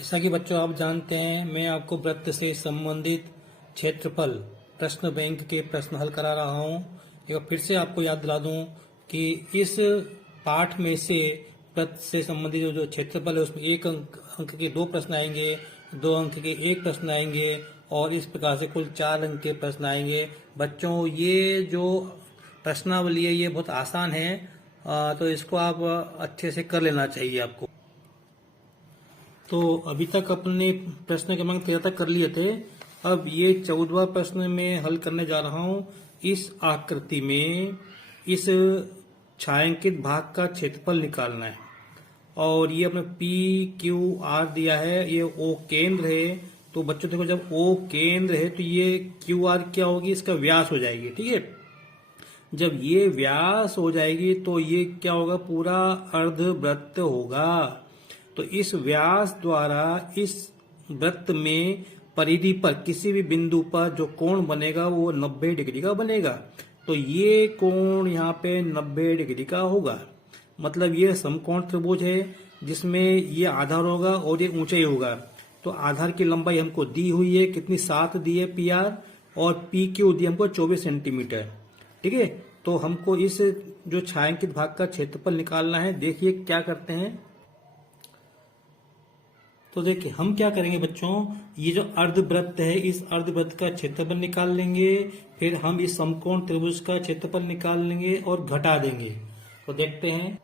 जैसा कि बच्चों आप जानते हैं, मैं आपको वृत्त से संबंधित क्षेत्रफल प्रश्न बैंक के प्रश्न हल करा रहा हूं। एक बार फिर से आपको याद दिला दूं कि इस पाठ में से वृत्त से संबंधित जो क्षेत्रफल है उसमें एक अंक के 2 प्रश्न आएंगे, 2 अंक के 1 प्रश्न आएंगे और इस प्रकार से कुल 4 अंक के प्रश्न आएंगे। बच्चों ये जो प्रश्नावली है ये बहुत आसान है, तो इसको आप अच्छे से कर लेना चाहिए आपको। तो अभी तक अपने प्रश्न क्रमांक 13 तक कर लिए थे। अब ये 14वां प्रश्न में हल करने जा रहा हूं। इस आकृति में इस छायांकित भाग का क्षेत्रफल निकालना है और ये अपने पी क्यू आर दिया है। ये ओ केंद्र है, तो बच्चों देखो जब ओ केंद्र है तो ये क्यू आर क्या होगी, इसका व्यास हो जाएगी। ठीक है, जब ये व्यास हो जाएगी तो ये क्या होगा, पूरा अर्धवृत्त होगा। तो इस व्यास द्वारा इस वृत्त में परिधि पर किसी भी बिंदु पर जो कोण बनेगा वो 90 डिग्री का बनेगा। तो ये कोण यहाँ पे 90 डिग्री का होगा। मतलब ये समकोण त्रिभुज है जिसमें ये आधार होगा और ये ऊंचाई होगा। तो आधार की लंबाई हमको दी हुई है, कितनी 7 दी है पी आर, और पी क्यू दी हमको 24 सेंटीमीटर। ठीक है, तो हमको इस जो छायांकित भाग का क्षेत्रफल निकालना है। देखिए क्या करते हैं। तो देखिए हम क्या करेंगे बच्चों, ये जो अर्धवृत्त है इस अर्धवृत्त का क्षेत्रफल निकाल लेंगे, फिर हम इस समकोण त्रिभुज का क्षेत्रफल निकाल लेंगे और घटा देंगे। तो देखते हैं।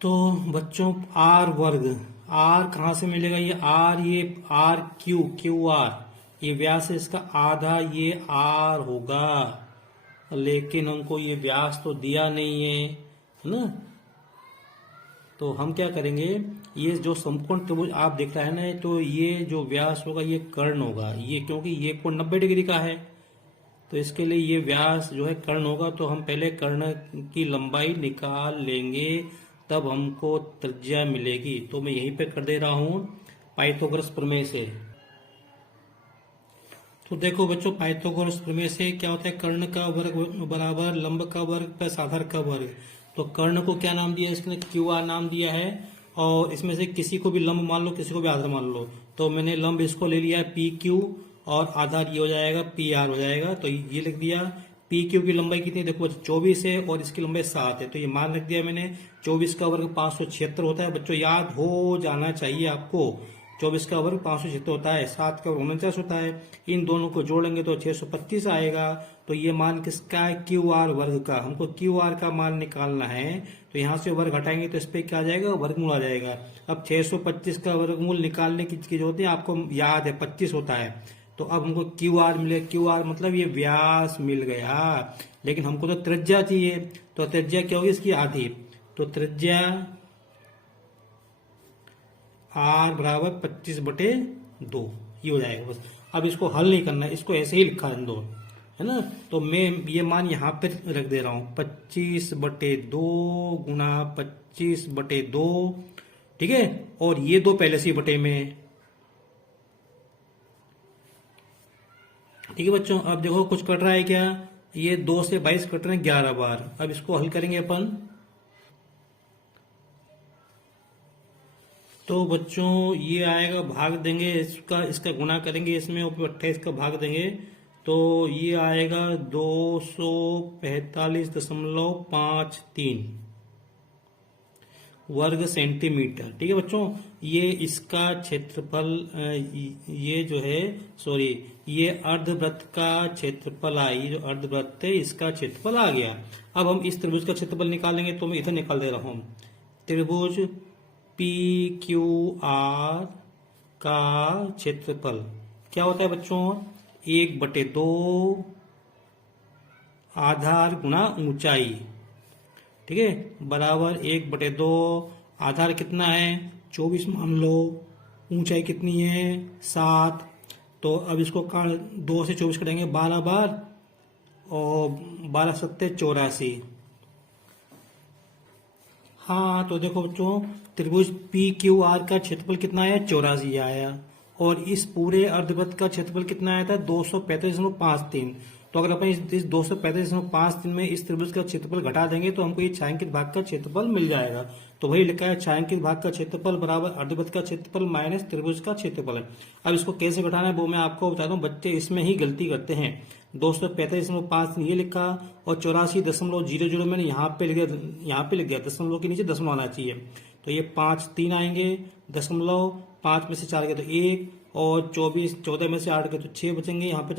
तो बच्चों आर वर्ग, आर कहां से मिलेगा, ये आर क्यू आर, ये व्यास है इसका आधा, ये आर होगा। लेकिन हमको ये व्यास तो दिया नहीं है ना, तो हम क्या करेंगे, ये जो समकोण त्रिभुज आप देख रहे हैं ना, तो ये जो व्यास होगा ये कर्ण होगा, ये क्योंकि ये कोण 90 डिग्री का है तो इसके लिए ये व्यास जो है कर्ण होगा। तो हम पहले कर्ण की लंबाई निकाल लेंगे, तब हमको त्रिज्या मिलेगी। तो मैं यहीं पे कर दे रहा हूं पाइथागोरस प्रमेय से। तो देखो बच्चों, पाइथागोरस प्रमेय से क्या होता है, कर्ण का वर्ग बराबर लंब का वर्ग प्लस आधार का वर्ग। तो कर्ण को क्या नाम दिया है, इसने क्यू आर नाम दिया है, और इसमें से किसी को भी लंब मान लो, किसी को भी आधार मान लो। तो मैंने लंब इसको ले लिया है पी क्यू, और आधार ये हो जाएगा पी आर हो जाएगा। तो ये लिख दिया। पी क्यू की लंबाई कितनी देखो 24 है और इसकी लंबाई 7 है, तो ये मान रख दिया मैंने। 24 का वर्ग 576 होता है। बच्चों याद हो जाना चाहिए आपको, 24 का वर्ग 576 होता है, 7 का वर्ग 49 होता है। इन दोनों को जोड़ेंगे तो 625 आएगा। तो ये मान किसका है, क्यू आर वर्ग का। हमको क्यू आर का मान निकालना है, तो यहाँ से वर्ग हटाएंगे तो इस पे क्या आ जाएगा, वर्गमूल आ जाएगा। अब 625 का वर्गमूल निकालने की चीज होती है, आपको याद है 25 होता है। तो अब हमको क्यू आर मिले, क्यू आर मतलब ये व्यास मिल गया। लेकिन हमको तो त्रिज्या चाहिए, तो त्रिज्या क्या होगी इसकी आधी। तो त्रिज्या आर बराबर 25/2 ये हो जाएगा बस। अब इसको हल नहीं करना है, इसको ऐसे ही लिखा है दो, है ना। तो मैं ये मान यहां पे रख दे रहा हूं 25/2 गुना 25/2। ठीक है, और ये दो पहले से बटे में। ठीक है बच्चों, अब देखो कुछ कट रहा है क्या, ये 2 से 22 कट रहे हैं 11 बार। अब इसको हल करेंगे अपन। तो बच्चों ये आएगा, भाग देंगे इसका गुना करेंगे इसमें, और 28 का भाग देंगे तो ये आएगा 245.53 वर्ग सेंटीमीटर। ठीक है बच्चों, ये इसका क्षेत्रफल, ये जो है सॉरी, ये अर्धवृत्त का क्षेत्रफल है। ये जो अर्धवृत्त है इसका क्षेत्रफल आ गया। अब हम इस त्रिभुज का क्षेत्रफल निकालेंगे, तो मैं इधर निकाल दे रहा हूं। त्रिभुज पी क्यू आर का क्षेत्रफल क्या होता है बच्चों, 1/2 आधार गुणा ऊंचाई। ठीक है, बराबर 1/2। आधार कितना है 24 मान लो, ऊंचाई कितनी है 7। तो अब इसको 2 से 24 कटेंगे 12 बार, और 12 सत्ते 84। हाँ, तो देखो बच्चों, त्रिभुज पी क्यू आर का क्षेत्रफल कितना है 84 आया, और इस पूरे अर्धवृत्त का क्षेत्रफल कितना आया था 235.53। तो अगर अपन इस 245.5 में इस त्रिभुज का क्षेत्रफल घटा देंगे तो हमको ये छायांकित भाग का क्षेत्रफल मिल जाएगा। तो वही लिखा है छायांकित भाग का क्षेत्रफल बराबर अर्धवृत्त का क्षेत्रफल माइनस त्रिभुज का क्षेत्रफल। अब इसको कैसे घटाना है वो मैं आपको बता दूं, बच्चे इसमें ही गलती करते हैं। 245.5 ये लिखा और 84.00 मैंने यहाँ पे लिख दिया, दशमलव के नीचे दशमलव आना चाहिए। तो ये 5 3 आएंगे, दशमलव 5 में से 4 गए तो 1 और 14 में से 8 गए तो 6 बचेंगे, यहाँ पे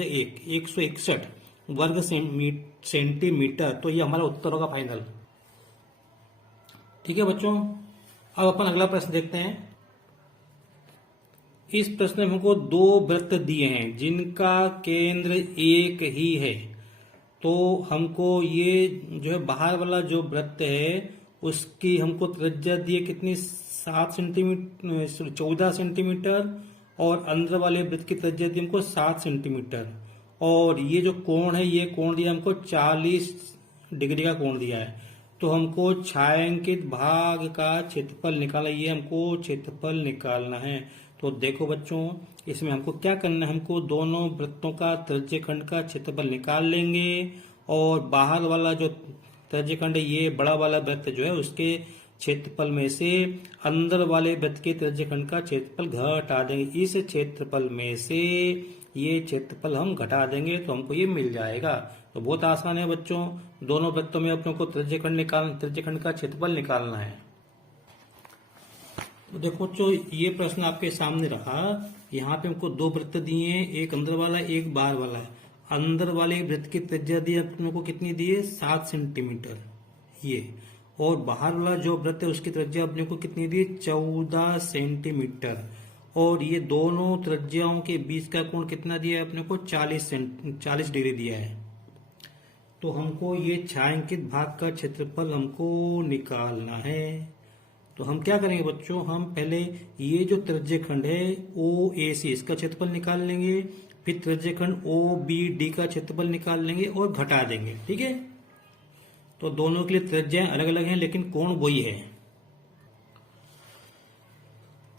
161 वर्ग सेंटीमीटर। तो ये हमारा उत्तर होगा फाइनल। ठीक है बच्चों, अब अपन अगला प्रश्न देखते हैं। इस प्रश्न में हमको 2 वृत्त दिए हैं जिनका केंद्र एक ही है। तो हमको ये जो है बाहर वाला जो वृत्त है उसकी हमको त्रिज्या दी है कितनी, 7 सेंटीमीटर 14 सेंटीमीटर, और अंदर वाले वृत्त की त्रिज्या दी हमको 7 सेंटीमीटर। और ये जो कोण है ये कोण दिया हमको 40 डिग्री का कोण दिया है। तो हमको छायांकित भाग का क्षेत्रफल निकालना, ये हमको क्षेत्रफल निकालना है। तो देखो बच्चों, इसमें हमको क्या करना है, हमको दोनों वृत्तों का त्रिज्यखंड का क्षेत्रफल निकाल लेंगे और बाहर वाला जो त्रिज्यखंड है ये बड़ा वाला वृत्त जो है उसके क्षेत्रफल में से अंदर वाले वृत्त के त्रिज्यखंड का क्षेत्रफल घटा देंगे। इस क्षेत्रफल में से ये क्षेत्रफल हम घटा देंगे तो हमको ये मिल जाएगा। तो बहुत आसान है बच्चों, दोनों वृत्तों में अपने को त्रिज्यखंड का क्षेत्रफल निकालना है। तो देखो बच्चों, ये प्रश्न आपके सामने रखा, यहाँ पे हमको 2 वृत्त दिए हैं, एक अंदर वाला एक बाहर वाला है। अंदर वाले वृत्त की त्रिज्या दी अपने को कितनी दी है, 7 सेंटीमीटर ये, और बाहर वाला जो वृत्त है उसकी त्रिज्या अपने को कितनी दी है, 14 सेंटीमीटर। और ये दोनों त्रिज्याओं के बीच का कोण कितना दिया है अपने को, 40 डिग्री दिया है। तो हमको ये छायांकित भाग का क्षेत्रफल हमको निकालना है। तो हम क्या करेंगे बच्चों, हम पहले ये जो त्रिज्यखंड है OAC इसका क्षेत्रफल निकाल लेंगे, फिर त्रिज्यखंड OBD का क्षेत्रफल निकाल लेंगे और घटा देंगे। ठीक है, तो दोनों के लिए त्रिज्याएं अलग अलग हैं लेकिन कोण वही है।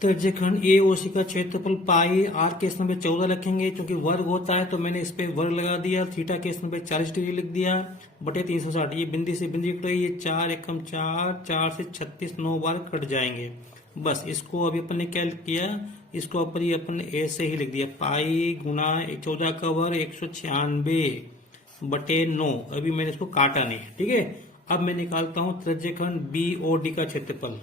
त्रिज्यखंड AOC का क्षेत्रफल पाई r के स्थान पे 14 रखेंगे, क्योंकि वर्ग होता है तो मैंने इस पे वर्ग लगा दिया। थीटा के स्थान पे 40 डिग्री लिख दिया, बटे 360। ये बिंदी से बिंदी कट गई, ये 4 एकम 4, 4 से 36 9 बार कट जाएंगे। बस इसको अभी अपन ने क्या किया, इसको अपन ने ऐसे ही लिख दिया, पाई गुना 14 का वर्ग 196 बटे 9। अभी मैंने इसको काटा नहीं। ठीक है, अब मैं निकालता हूं त्रिज्यखंड BOD का क्षेत्रफल।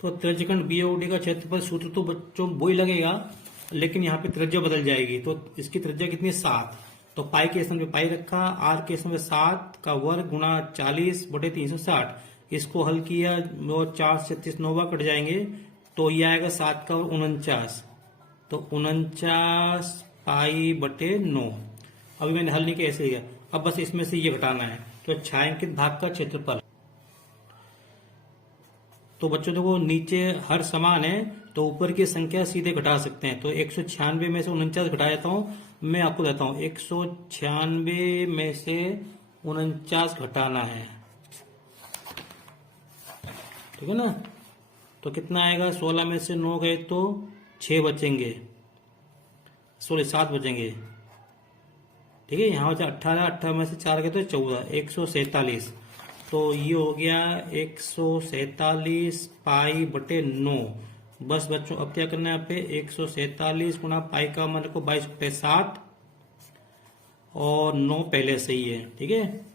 तो त्रिज्यखंड BOD का क्षेत्रफल सूत्र तो बच्चों वही लगेगा, लेकिन यहाँ पे त्रिज्या बदल जाएगी। तो इसकी त्रिज्या कितनी है, 7। तो पाई के स्थान पे पाई रखा, r के स्थान पे 7 का वर्ग गुणा 40 बटे 360। इसको हल किया और 4 से 36 9 बार कट जाएंगे, तो ये आएगा 7 का वर्ग 49। तो 49 पाई बटे 9। अभी मैंने हल नहीं किया, ऐसे ही। अब बस इसमें से ये घटाना है। तो छायांकित भाग का क्षेत्रफल, तो बच्चों देखो नीचे हर समान है तो ऊपर की संख्या सीधे घटा सकते हैं। तो 196 में से 49 घटा देता हूं, मैं आपको देता हूं 196 में से 49 घटाना है। ठीक है ना, तो कितना आएगा, 16 में से 9 गए तो 6 बचेंगे, 7 बचेंगे। ठीक है, यहाँ बचा 18, 18 में से 4 गए तो 14, 147। तो ये हो गया 147 पाई बटे 9। बस बच्चों अब क्या करना है, यहाँ पे 147 गुना पाई का मान को 22 बटे 60 और 9 पहले से ही है। ठीक है,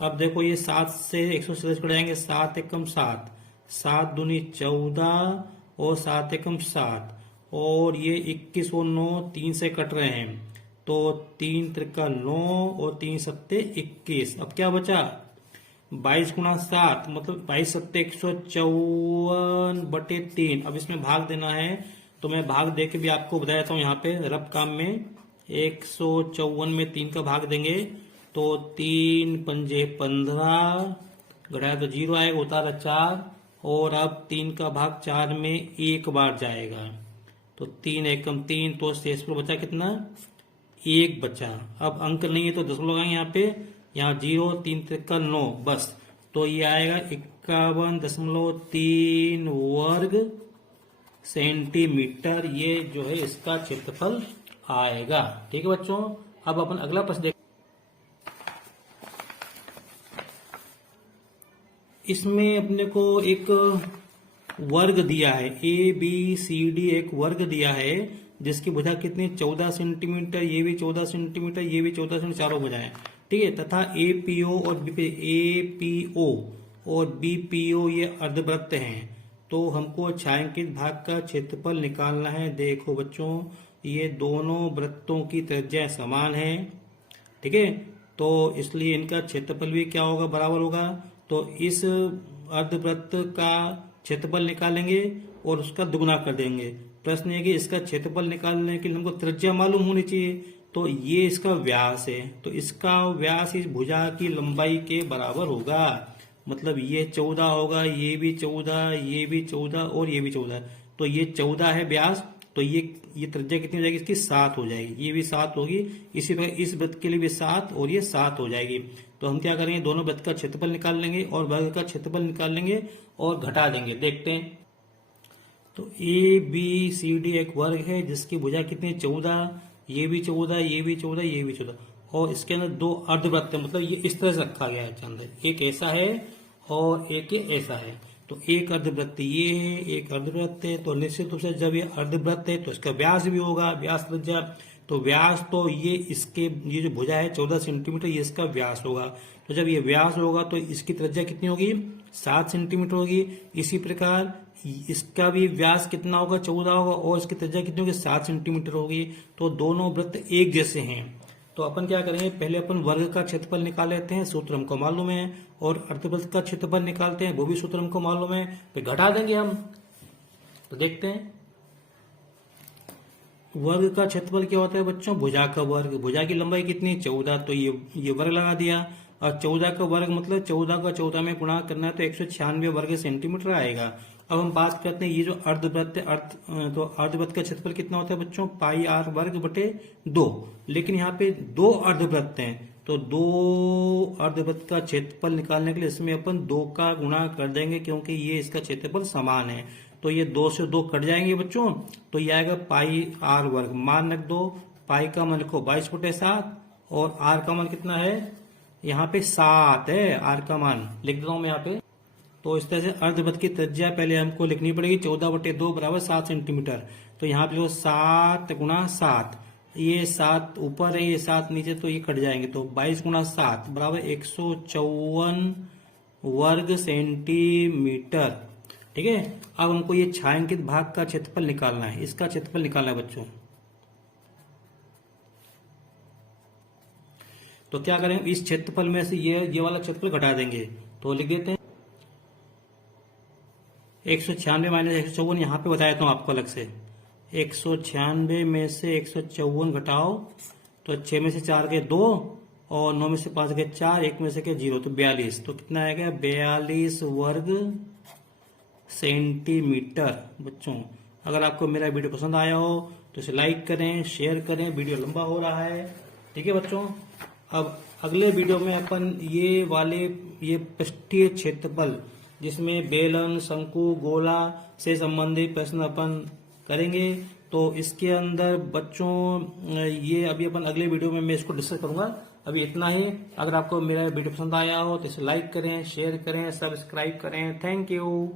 अब देखो ये 7 से 147 कट जाएंगे, 7 एकम 7, 7 दूनी 14 और 7 एकम 7, और ये 21 और 9 3 से कट रहे हैं, तो 3 त्रिका 9 और 3 सत्ते 21। अब क्या बचा, 22 गुणा 7 मतलब 22 सत्ते 154 बटे 3। अब इसमें भाग देना है, तो मैं भाग दे के भी आपको बता देता हूँ। यहाँ पे रफ काम में 154 में 3 का भाग देंगे तो 3 पंजे 15, घटाया तो 0 आएगा, उतारा 4, और अब 3 का भाग 4 में एक बार जाएगा, तो 3 एकम 3, तो शेष पर बचा कितना, 1 बचा। अब अंक नहीं है तो दशमलव लगाएंगे यहाँ पे, यहाँ 0, 3 त्रिका 9, बस। तो ये आएगा 51.3 वर्ग सेंटीमीटर ये जो है इसका क्षेत्रफल आएगा। ठीक है बच्चों, अब अपन अगला प्रश्न देख। इसमें अपने को एक वर्ग दिया है, ABCD एक वर्ग दिया है जिसकी भुजा कितनी 14 सेंटीमीटर, ये भी 14 सेंटीमीटर, ये भी 14 सेंटीमीटर, चारों भुजाएं। ठीक है, तथा APO और BPO ये अर्धवृत्त हैं। तो हमको छायांकित भाग का क्षेत्रफल निकालना है। देखो बच्चों, ये दोनों वृत्तों की त्रिज्या समान है। ठीक है, तो इसलिए इनका क्षेत्रफल भी क्या होगा, बराबर होगा। तो इस अर्धवृत्त का क्षेत्रफल निकालेंगे और उसका दुगुना कर देंगे। प्रश्न है कि इसका क्षेत्रफल निकालने के लिए हमको त्रिज्या मालूम होनी चाहिए। तो ये इसका व्यास है, तो इसका व्यास इस भुजा की लंबाई के बराबर होगा। मतलब ये 14 होगा, ये भी 14, ये भी 14 और ये भी 14। तो ये 14 है व्यास, तो ये त्रिज्या कितनी हो जाएगी इसकी, 7 हो जाएगी। ये भी 7 होगी। इसी प्रकार इस वृत्त के लिए भी 7 और ये 7 हो जाएगी। तो हम क्या करेंगे, दोनों वृत्त का क्षेत्रफल निकाल लेंगे और वर्ग का क्षेत्रफल निकाल लेंगे और घटा देंगे। देखते हैं। तो ABCD एक वर्ग है जिसकी भुजा कितनी 14, ये भी 14, ये भी 14, ये भी 14 और इसके अंदर दो अर्धवृत्त है। मतलब ये इस तरह से रखा गया है इसके अंदर, एक ऐसा है और एक ये ऐसा है। तो एक अर्धवृत्त ये है, एक अर्धवृत्त है। तो निश्चित रूप से जब ये अर्धवृत्त है तो इसका व्यास भी होगा, व्यास त्रिज्या। तो व्यास तो ये जो भुजा है 14 सेंटीमीटर, ये इसका व्यास होगा। तो जब ये व्यास होगा तो इसकी त्रिज्या कितनी होगी, 7 सेंटीमीटर होगी। इसी प्रकार इसका भी व्यास कितना होगा, 14 होगा और इसकी त्रिज्या कितनी होगी, 7 सेंटीमीटर होगी। तो दोनों वृत्त एक जैसे हैं। तो अपन क्या करेंगे, पहले अपन वर्ग का क्षेत्रफल निकाल लेते हैं, सूत्र हमको मालूम है। और अर्धवृत्त का क्षेत्रफल निकालते हैं, वो भी सूत्र हमको मालूम है। फिर घटा देंगे हम। तो देखते हैं वर्ग का क्षेत्रफल क्या होता है बच्चों, भुजा का वर्ग। भुजा की लंबाई कितनी, 14। तो ये वर्ग लगा दिया। और 14 का वर्ग मतलब 14 का 14 में गुणा करना है तो 196 वर्ग सेंटीमीटर आएगा। अब हम बात करते हैं ये जो अर्धवृत्त तो अर्धवृत्त का क्षेत्रफल कितना होता है बच्चों, पाई r वर्ग बटे 2। लेकिन यहाँ पे दो अर्धवृत्त हैं, तो दो अर्धवृत्त का क्षेत्रफल निकालने के लिए इसमें अपन 2 का गुणा कर देंगे, क्योंकि ये इसका क्षेत्रफल समान है। तो ये 2 से 2 कट जाएंगे बच्चों, तो ये आएगा पाई r वर्ग। मान रख दो, पाई का मान लिखो 22/7 और r का मान कितना है, यहाँ पे 7 है। r का मान लिख देता हूं मैं यहाँ पे। तो इस तरह से अर्धवृत्त की त्रिज्या पहले हमको लिखनी पड़ेगी, 14/2 बराबर 7 सेंटीमीटर। तो यहाँ पे 7 गुणा 7, ये 7 ऊपर है, ये 7 नीचे, तो ये कट जाएंगे। तो 22 गुणा 7 बराबर 154 वर्ग सेंटीमीटर। ठीक है, अब हमको ये छायांकित भाग का क्षेत्रफल निकालना है, इसका क्षेत्रफल निकालना है बच्चों। तो क्या करें, इस क्षेत्रफल में से ये वाला क्षेत्रफल घटा देंगे। तो लिख देते हैं 196 माइनस 154, यहाँ पे बता देता हूँ आपको अलग से। 196 में से 154 घटाओ तो 6 में से 4 के 2 और 9 में से 5 के 4, 1 में से के 0, तो 42। तो कितना आएगा, 42 वर्ग सेंटीमीटर। बच्चों अगर आपको मेरा वीडियो पसंद आया हो तो इसे लाइक करें, शेयर करें। वीडियो लंबा हो रहा है। ठीक है बच्चों, अब अगले वीडियो में अपन ये पृष्ठीय क्षेत्रफल जिसमें बेलन, शंकु, गोला से संबंधित प्रश्न अपन करेंगे। तो इसके अंदर बच्चों ये अभी अपन अगले वीडियो में मैं इसको डिस्कस करूंगा। अभी इतना ही। अगर आपको मेरा वीडियो पसंद आया हो तो इसे लाइक करें, शेयर करें, सब्सक्राइब करें। Thank you.